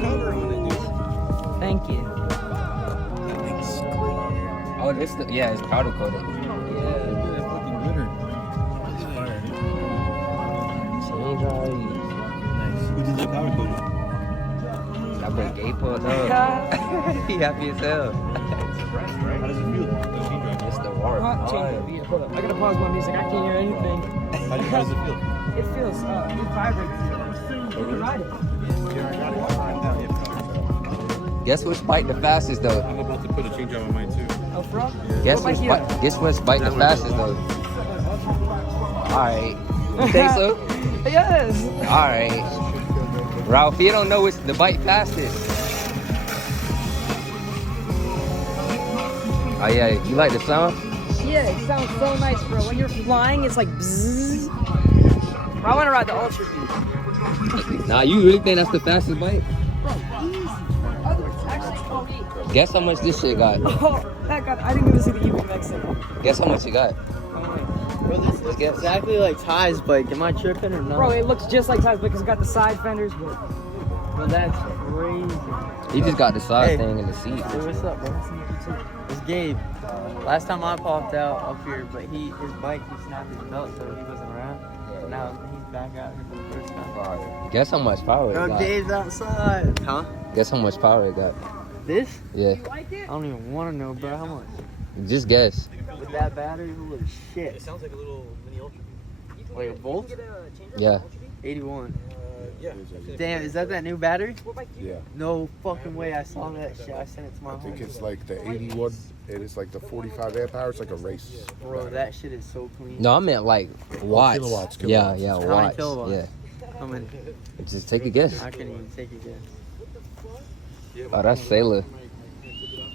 cover on it, dude. Thank you. Oh, it's powder coated. Yeah. Look at that fucking glitter. It's fire. Change all these. Nice. Who did your powder coating? That boy gay pulled up. He happy as hell. How does it feel? It's the warm. Change the beat. Hold up. I gotta pause my music. I can't hear anything. How does it feel? It feels, it vibrates. You can ride it. Yeah, I got it. I'm down here. Guess which bite the fastest though? I'm about to put a change on mine too. Oh, for real? Guess which bite the fastest though? Alright. You think so? Yes. Alright. Ralph, you don't know which the bite fastest. Oh yeah, you like the sound? Yeah, it sounds so nice, bro. When you're flying, it's like bzzz. I want to ride the Ultra Beast. Nah, you really think that's the fastest bite? Bro, these others actually call me. Guess how much this shit got? Oh, that got, I didn't even see the even next thing. Guess how much it got? Bro, this looks exactly like Ty's bike. Am I tripping or not? Bro, it looks just like Ty's because it's got the side fenders, but Bro, that's crazy. He just got the side Hey. thing in the seat. Hey, what's up, bro? It's Gabe. Last time I popped out up here, but his bike, he snapped his belt, so he wasn't around. So now he's back out here for the first time. Guess how much power it Bro, got? Gabe's outside. Huh? Guess how much power it got? This? Yeah, you like it? I don't even want to know, bro. How much? just guess. With that battery, holy shit. It sounds like a little mini Ultra. Wait, a Volt? Yeah. 81. Yeah. Damn, is that new battery? Yeah, No fucking way. I saw that shit. I sent it to my I think home. it's like the 81. It is like the 45 amp hour. It's like a race. Bro, that shit is so clean. No, I meant like watts. kilowatts, Yeah, kilowatts. yeah, How many watts. kilowatts? Yeah. How many? Just take a guess. I couldn't even take a guess. Oh, that's Sailor.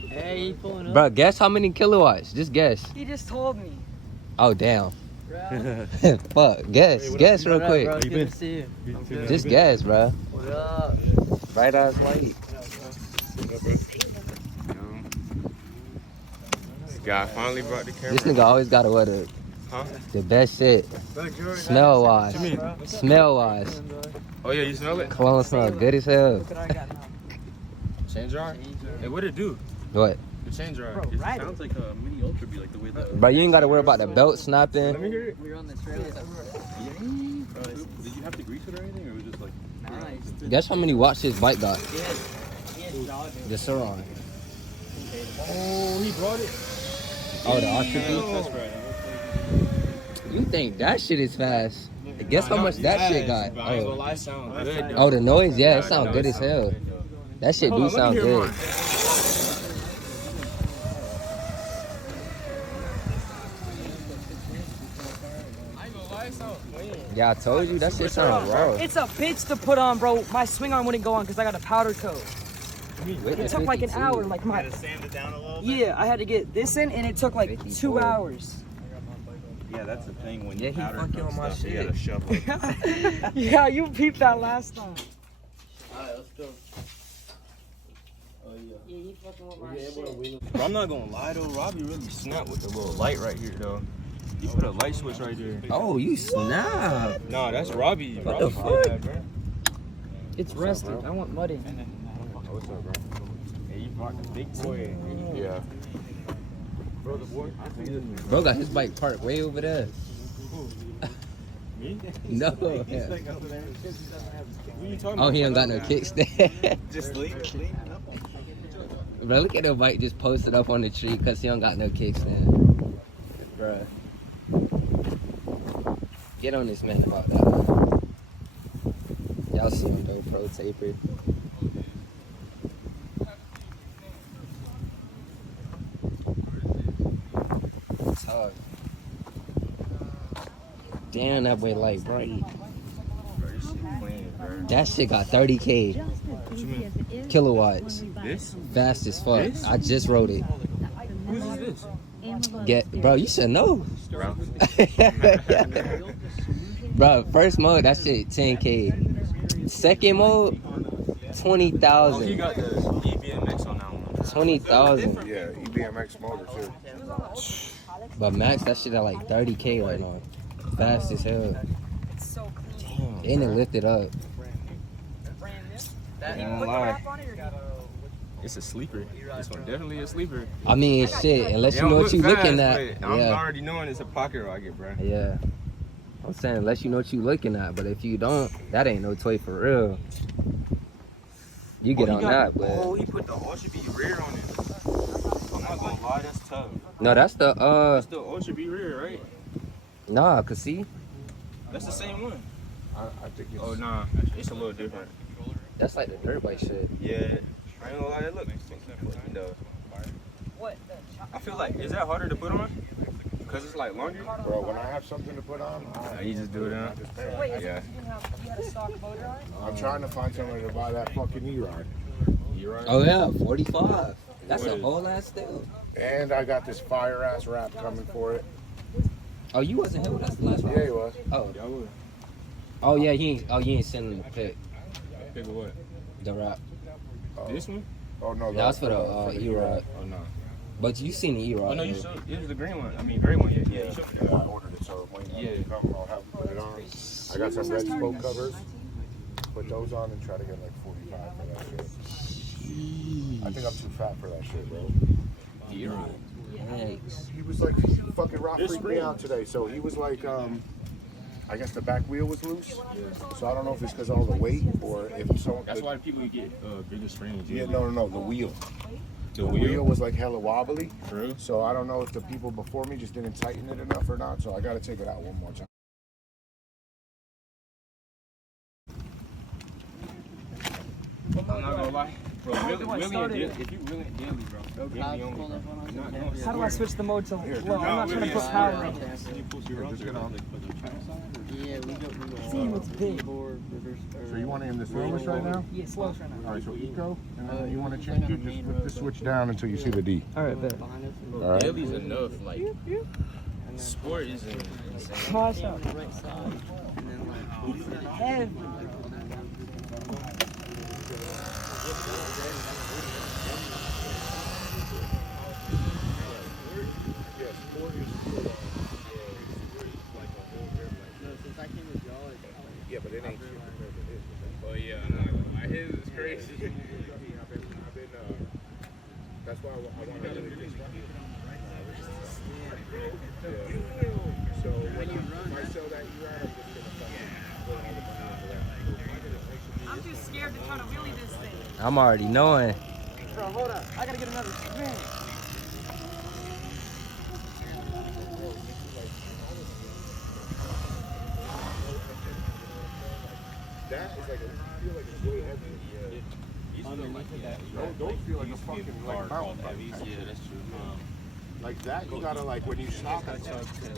Hey, you pulling up? Bro, guess how many kilowatts? Just guess. He just told me. Oh, damn. Bro. Fuck. Guess real What up, quick. bro? It's you good been? to see you. I'm good. Just guess, bro. What up? Bright eyes white. This guy finally brought the camera. This nigga always gotta wear Huh? the best shit. Smell wise. What you mean? Smell wise. Oh yeah, you smell it? Cologne smell good as hell. Look what I got now. Change jar? Hey, what'd it do? What? The change jar. Bro, It ride it. sounds like a mini Ultra B, like the way that. Bro, you ain't gotta worry about the belt Let snapping. me hear it. We were on the trailer. Did you have to grease it or anything, or was it just like? Nice. Guess how many watts his bike got? He had jogging. The Surron. Oh, he brought it. Oh, the Ultra Beast? That's right. You think that shit is fast? Guess how much that shit got? But I ain't gonna Oh. lie, sound good. Oh, the noise? Yeah, it sound good as hell. That shit do sound good. Yeah, I told you that shit sound raw. It's a bitch to put on, bro. My swing arm wouldn't go on because I got a powder coat. It took like an hour. Like my. Sand it down a little. Yeah, I had to get this in, and it took like 2 54. hours. Yeah, that's the thing when Yeah, you he powder fucking coat on my stuff, you shit. gotta shove like. Yeah, you peeped that last time. Alright, let's go. Oh, yeah. Yeah, you fucking with my shit. Bro, I'm not gonna lie though, Robbie really snapped with the little light right here though. You put a light switch right there. Oh, you snap. Nah, that's Robbie. What the Robbie did fuck? that, bro. It's rusted. I want mud in. What's up, bro? Hey, you brought the big boy. Yeah. Bro, the boy. Bro got his bike parked way over there. Me? No. What you talking Oh, about? he ain't got no kickstand. Just lean up. Bro, look at the bike just posted up on the tree because he don't got no kickstand. Bruh. Get on this man about that. Y'all see him though, pro taper. It's hard. Damn, that boy light bright. That shit got 30K kilowatts. This? Fast as fuck. This? I just wrote it. Who's this? Bro, you should know. Ralph. Bro, first mode, that shit 10K. Second mode, Oh, he 20,000. got the EBMX on that one. 20,000. Yeah, EBMX motor too. But max, that shit at like 30K right now. Fast as hell. It's so clean. And it lifted up. Brand new. That gonna put the lie. wrap on it or It's a sleeper. This one definitely a sleeper. I mean, shit. Unless It you know don't what you look looking fast, at. but I'm Yeah. already knowing it's a pocket rocket, bro. Yeah. I'm saying unless you know what you looking at, but if you don't, that ain't no toy for real. You get on that, but Oh, he put the Ultra B rear on it. I'm not gonna lie, that's tough. no, that's the That's the Ultra B rear, right? nah, cause see, That's the same one. I think it's. Oh nah, it's a little different. that's like the dirt bike shit. Yeah, I ain't gonna lie, that look. No. what? I feel like, is that harder to put on? Cause it's like longer. Bro, when I have something to put on, You just do it on. just pay. Wait, is Yeah. it, you had a stock motor on it? I'm trying to find somebody to buy that fucking E-Ride. You right? Oh yeah, 45. That's What a is- whole ass still. And I got this fire ass wrap coming for it. Oh, you wasn't here with us the last Yeah, time. he was. Oh, Y'all would. oh yeah, you ain't sending the pic, Pick a what? the rap. This one? Oh no, That's for the for E-Ride. Oh no. But you seen the E-Ride. Oh no, you right? showed. It was the green one. I mean, gray one. Yeah, yeah. You showed me Yeah, that. I ordered it, so when Yeah. you come, I'll have them put it on. I got some red spoke covers. Put those on and try to get like 45 for that shit. I think I'm too fat for that shit, bro. Yikes. He was like fucking rock freaked me out today. So he was like, I guess the back wheel was loose. So I don't know if it's because of all the weight or if someone. That's why people get bigger springs. Yeah, no, the wheel. The The wheel wheel. was like hella wobbly. True. So I don't know if the people before me just didn't tighten it enough or not. So I got to take it out one more time. I'm not gonna lie. Bro, really if you really daily, bro. Clouds daily only, pull bro. up on us. Not- Yeah. not How do I swear. switch the mode to low? Here, I'm not trying to put power in it. Just get on. Yeah, we go. Damn, it's big. Keyboard, reverse, So you want it in the slowest right now? Yeah, slowest right now. All right, so eco, and then you want to change it, just flip the switch down until you see the D. All right, bet. Behind us. Bro, All right. daily's enough. Like, sport is insane. Toss out. Right side. And then like. Heavy. Yeah, but it ain't. Oh yeah, I'm not gonna lie. His is crazy. That's why I want to really get So when I sell that E-Ride, I'm just gonna fucking put all the money into that. I'm too scared to try to wheelie this thing. I'm already knowing. Bro, hold up. I gotta get another spin. That is like I feel like it's really heavy. Those feel like a fucking like mountain bike. Yeah, that's true. Like that, you gotta like when you stop at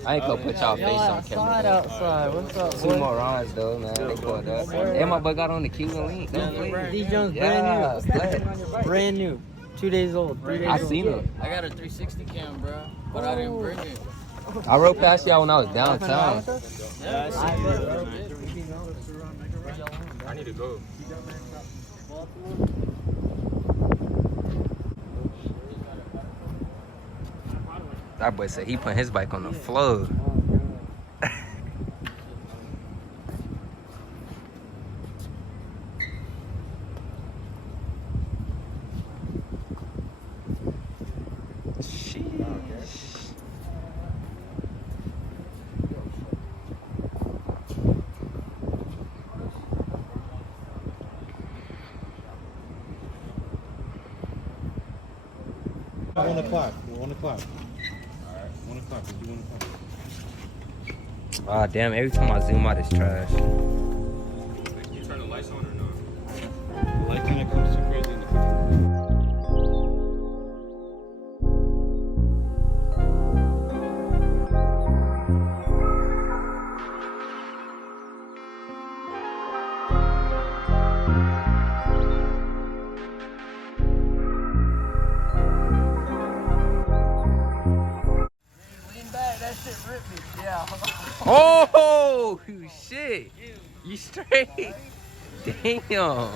I ain't gonna put y'all face on Outside, camera. outside. What's up, Two boy? more rides though, man. They caught up. And my boy got on the Cuban link. D Jones, Yeah, brand new. Brand new. 2 days old. 3 days I old. seen it. I got a 360 cam, bro, but I didn't bring it. I rode past y'all when I was downtown. Yeah, I bet. I need to go. That boy said he put his bike on the floor. Sheesh. One o'clock. 1 o'clock. 1 o'clock. We'll do 1 o'clock. Ah, damn, every time I zoom out, it's trash. You turn the lights on or no? Light kind of comes too crazy in the lean back, that shit ripped me. Yeah. Oh, shit. You straight? Damn.